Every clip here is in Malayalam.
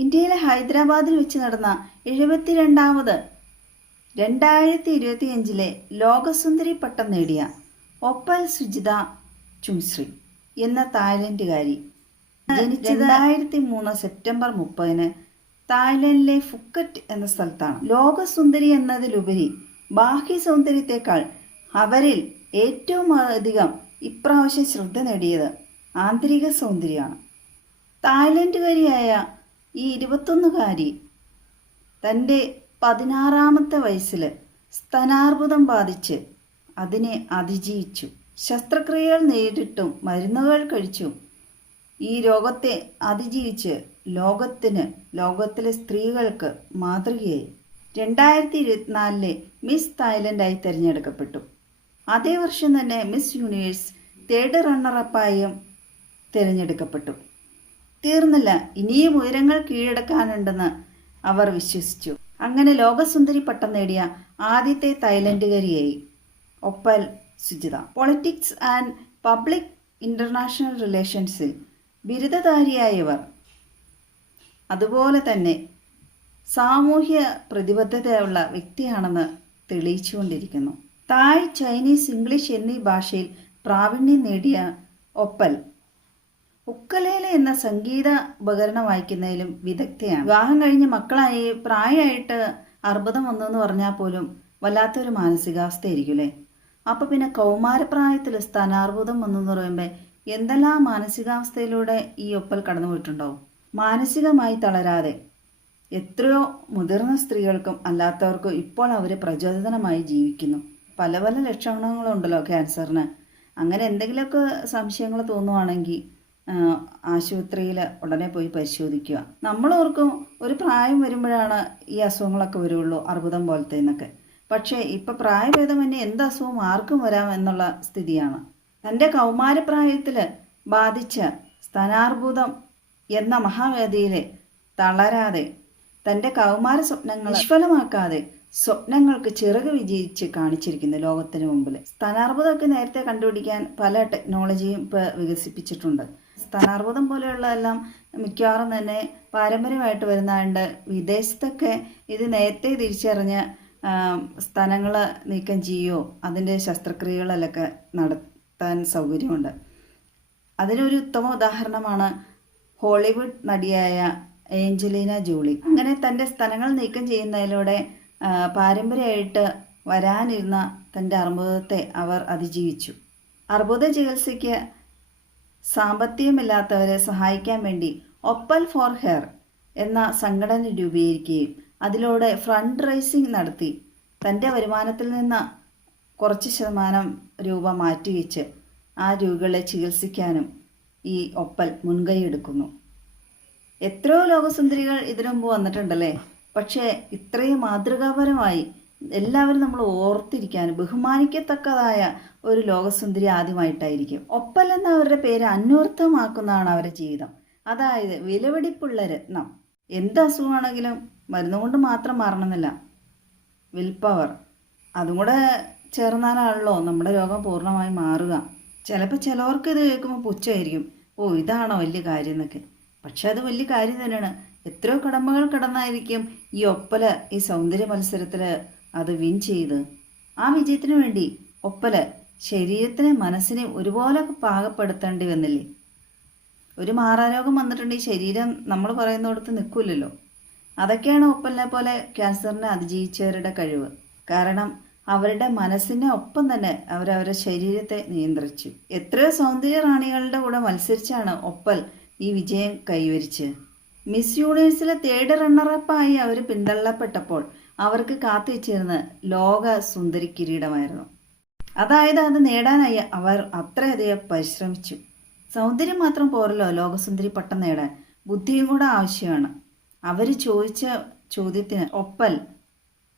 ഇന്ത്യയിലെ ഹൈദരാബാദിൽ വെച്ച് നടന്ന 72ാമത് 2025 ലോകസുന്ദരി പട്ടം നേടിയ ഒപ്പൽ സുജിത ചുങ്ശ്രീ എന്ന തായ്ലൻഡുകാരി ജനിച്ചത് 2003 സെപ്റ്റംബർ 30 തായ്ലൻഡിലെ ഫുക്കറ്റ് എന്ന സ്ഥലത്താണ്. ലോകസുന്ദരി എന്നതിലുപരി ബാഹ്യ സൗന്ദര്യത്തെക്കാൾ അവരിൽ ഏറ്റവും അധികം ഇപ്രാവശ്യം ശ്രദ്ധ നേടിയത് ആന്തരിക സൗന്ദര്യമാണ്. തായ്ലൻഡുകാരിയായ ഈ 21കാരി തൻ്റെ 16ാമത്തെ വയസ്സിൽ സ്തനാർബുദം ബാധിച്ച് അതിനെ അതിജീവിച്ചു. ശസ്ത്രക്രിയകൾ നേരിട്ടും മരുന്നുകൾ കഴിച്ചും ഈ രോഗത്തെ അതിജീവിച്ച് ലോകത്തിലെ സ്ത്രീകൾക്ക് മാതൃകയായി. 2024 മിസ് തായ്ലൻഡായി തിരഞ്ഞെടുക്കപ്പെട്ടു. അതേ വർഷം തന്നെ മിസ് യൂണിവേഴ്സ് 3rd റണ്ണറപ്പായും തിരഞ്ഞെടുക്കപ്പെട്ടു. തീർന്നില്ല, ഇനിയും ഉയരങ്ങൾ കീഴടക്കാനുണ്ടെന്ന് അവർ വിശ്വസിച്ചു. അങ്ങനെ ലോകസുന്ദരി പട്ടം നേടിയ ആദ്യത്തെ തായ്ലൻഡുകാരിയായി Opal Suchata. Politics and public international റിലേഷൻസിൽ ബിരുദധാരിയായവർ അതുപോലെ തന്നെ സാമൂഹ്യ പ്രതിബദ്ധതയുള്ള വ്യക്തിയാണെന്ന് തെളിയിച്ചുകൊണ്ടിരിക്കുന്നു. തായ്, ചൈനീസ്, ഇംഗ്ലീഷ് എന്നീ ഭാഷയിൽ പ്രാവീണ്യം നേടിയ ഒപ്പൽ ഉക്കലേലെ എന്ന സംഗീത ഉപകരണം വായിക്കുന്നതിലും വിദഗ്ധയാണ്. വിവാഹം കഴിഞ്ഞ് മക്കളായി പ്രായമായിട്ട് അർബുദം വന്നു എന്ന് പറഞ്ഞാൽ പോലും വല്ലാത്തൊരു മാനസികാവസ്ഥയായിരിക്കും അല്ലേ. അപ്പോൾ പിന്നെ കൗമാരപ്രായത്തിൽ സ്ഥാനാർബുദം വന്നു എന്ന് പറയുമ്പോൾ എന്തെല്ലാം മാനസികാവസ്ഥയിലൂടെ ഈ ഒപ്പൽ കടന്നു പോയിട്ടുണ്ടാവും. മാനസികമായി തളരാതെ എത്രയോ മുതിർന്ന സ്ത്രീകൾക്കും അല്ലാത്തവർക്കും ഇപ്പോൾ അവർ പ്രചോദനമായി ജീവിക്കുന്നു. പല പല ലക്ഷണങ്ങളുണ്ടല്ലോ ക്യാൻസറിന്. അങ്ങനെ എന്തെങ്കിലുമൊക്കെ സംശയങ്ങൾ തോന്നുവാണെങ്കിൽ ആശുപത്രിയിൽ ഉടനെ പോയി പരിശോധിക്കുക. നമ്മളോർക്കും ഒരു പ്രായം വരുമ്പോഴാണ് ഈ അസുഖങ്ങളൊക്കെ വരുള്ളൂ, അർബുദം പോലത്തെ എന്നൊക്കെ. പക്ഷേ ഇപ്പം പ്രായഭേദം തന്നെ എന്ത് അസുഖം ആർക്കും വരാം എന്നുള്ള സ്ഥിതിയാണ്. തൻ്റെ കൗമാരപ്രായത്തിൽ ബാധിച്ച സ്തനാർബുദം എന്ന മഹാവ്യാധിയിൽ തളരാതെ തൻ്റെ കൗമാര സ്വപ്നങ്ങൾ നിഷ്ഫലമാക്കാതെ സ്വപ്നങ്ങൾക്ക് ചിറക് വിജയിച്ച് കാണിച്ചിരിക്കുന്നു ലോകത്തിന് മുമ്പിൽ. സ്തനാർബുദമൊക്കെ നേരത്തെ കണ്ടുപിടിക്കാൻ പല ടെക്നോളജിയും ഇപ്പോൾ വികസിപ്പിച്ചിട്ടുണ്ട്. സ്തനാർബുദം പോലെയുള്ളതെല്ലാം മിക്കവാറും തന്നെ പാരമ്പര്യമായിട്ട് വരുന്നതുകൊണ്ട് വിദേശത്തൊക്കെ ഇത് നേരത്തെ തിരിച്ചറിഞ്ഞ് സ്തനങ്ങൾ നീക്കം ചെയ്യുകയോ അതിൻ്റെ ശസ്ത്രക്രിയകളിലൊക്കെ നടത്താൻ സൗകര്യമുണ്ട്. അതിനൊരു ഉത്തമ ഉദാഹരണമാണ് ഹോളിവുഡ് നടിയായ ഏഞ്ചലീന ജോളി. അങ്ങനെ തൻ്റെ സ്തനങ്ങൾ നീക്കം ചെയ്യുന്നതിലൂടെ പാരമ്പര്യമായിട്ട് വരാനിരുന്ന തൻ്റെ അർബുദത്തെ അവർ അതിജീവിച്ചു. അർബുദ ചികിത്സയ്ക്ക് സാമ്പത്തികമില്ലാത്തവരെ സഹായിക്കാൻ വേണ്ടി ഒപ്പൽ ഫോർ ഹെയർ എന്ന സംഘടന രൂപീകരിക്കുകയും അതിലൂടെ ഫണ്ട് റൈസിംഗ് നടത്തി തൻ്റെ വരുമാനത്തിൽ നിന്ന് കുറച്ച് ശതമാനം രൂപ മാറ്റിവെച്ച് ആ രോഗികളെ ചികിത്സിക്കാനും ഈ ഒപ്പൽ മുൻകൈയെടുക്കുന്നു. എത്രയോ ലോകസുന്ദരികൾ ഇതിനു മുമ്പ് വന്നിട്ടുണ്ടല്ലേ. പക്ഷേ ഇത്രയും മാതൃകാപരമായി എല്ലാവരും നമ്മൾ ഓർത്തിരിക്കാനും ബഹുമാനിക്കത്തക്കതായ ഒരു ലോകസുന്ദരി ആദ്യമായിട്ടായിരിക്കും. ഒപ്പൽ എന്ന അവരുടെ പേര് അന്വർത്ഥമാക്കുന്നതാണ് അവരുടെ ജീവിതം. അതായത് വിലപിടിപ്പുള്ള രത്നം. എന്ത് അസുഖമാണെങ്കിലും മരുന്നുകൊണ്ട് മാത്രം മാറണമെന്നില്ല, വിൽ പവർ അതും കൂടെ ചേർന്നാലാണല്ലോ നമ്മുടെ രോഗം പൂർണ്ണമായി മാറുക. ചിലപ്പോൾ ചിലവർക്ക് ഇത് കേൾക്കുമ്പോൾ പുച്ഛമായിരിക്കും, ഓ ഇതാണോ വലിയ കാര്യം എന്നൊക്കെ. പക്ഷെ അത് വലിയ കാര്യം തന്നെയാണ്. എത്രയോ കടമ്പകൾ കടന്നായിരിക്കും ഈ ഒപ്പല് ഈ സൗന്ദര്യ മത്സരത്തിൽ അത് വിൻ ചെയ്ത്. ആ വിജയത്തിന് വേണ്ടി ഒപ്പല് ശരീരത്തിനെ മനസ്സിനെ ഒരുപോലെ പാകപ്പെടുത്തേണ്ടി വന്നില്ലേ. ഒരു മാറാരോഗം വന്നിട്ടുണ്ടെങ്കിൽ ശരീരം നമ്മൾ പറയുന്നിടത്ത് നിൽക്കില്ലല്ലോ. അതൊക്കെയാണ് ഒപ്പലിനെ പോലെ ക്യാൻസറിനെ അതിജീവിച്ചവരുടെ കഴിവ്. കാരണം അവരുടെ മനസ്സിനെ ഒപ്പം തന്നെ അവരവരുടെ ശരീരത്തെ നിയന്ത്രിച്ചു. എത്രയോ സൗന്ദര്യ റാണികളുടെ കൂടെ മത്സരിച്ചാണ് ഒപ്പൽ ഈ വിജയം കൈവരിച്ച്. മിസ് യൂണിവേഴ്സിലെ 3rd റണ്ണറപ്പായി അവർ പിന്തള്ളപ്പെട്ടപ്പോൾ അവർക്ക് കാത്തിച്ചിരുന്ന ലോക സുന്ദരി കിരീടമായിരുന്നു. അതായത് അത് നേടാനായി അവർ അത്രയധികം പരിശ്രമിച്ചു. സൗന്ദര്യം മാത്രം പോരല്ലോ ലോകസുന്ദരി പട്ടം നേടാൻ, ബുദ്ധിയും കൂടെ ആവശ്യമാണ്. അവർ ചോദിച്ച ചോദ്യത്തിന് ഒപ്പൽ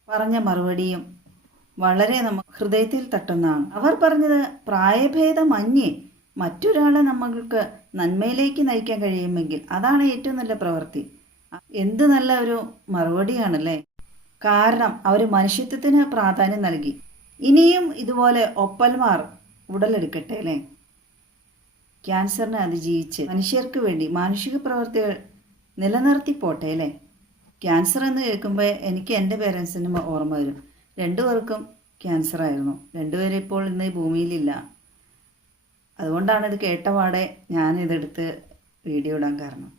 പറഞ്ഞ മറുപടിയും വളരെ നമുക്ക് ഹൃദയത്തിൽ തട്ടുന്നതാണ്. അവർ പറഞ്ഞത് പ്രായഭേദമന്യേ മറ്റൊരാളെ നമ്മൾക്ക് നന്മയിലേക്ക് നയിക്കാൻ കഴിയുമെങ്കിൽ അതാണ് ഏറ്റവും നല്ല പ്രവൃത്തി. എന്ത് നല്ല ഒരു മറുപടിയാണല്ലേ. കാരണം അവർ മനുഷ്യത്വത്തിന് പ്രാധാന്യം നൽകി. ഇനിയും ഇതുപോലെ ഒപ്പൽമാർ ഉടലെടുക്കട്ടെ അല്ലേ. ക്യാൻസറിനെ അതിജീവിച്ച് മനുഷ്യർക്ക് വേണ്ടി മാനുഷിക പ്രവൃത്തികൾ നിലനിർത്തി പോട്ടെ അല്ലേ. ക്യാൻസർ എന്ന് കേൾക്കുമ്പോൾ എനിക്ക് എൻ്റെ പേരൻസിനും ഓർമ്മ വരും. രണ്ടുപേർക്കും ക്യാൻസർ ആയിരുന്നു. രണ്ടുപേരും ഇപ്പോൾ ഇന്ന് ഈ ഭൂമിയിലില്ല. അതുകൊണ്ടാണ് ഇത് കേട്ടപാടെ ഞാനിതെടുത്ത് വീഡിയോ ഇടാൻ കാരണം.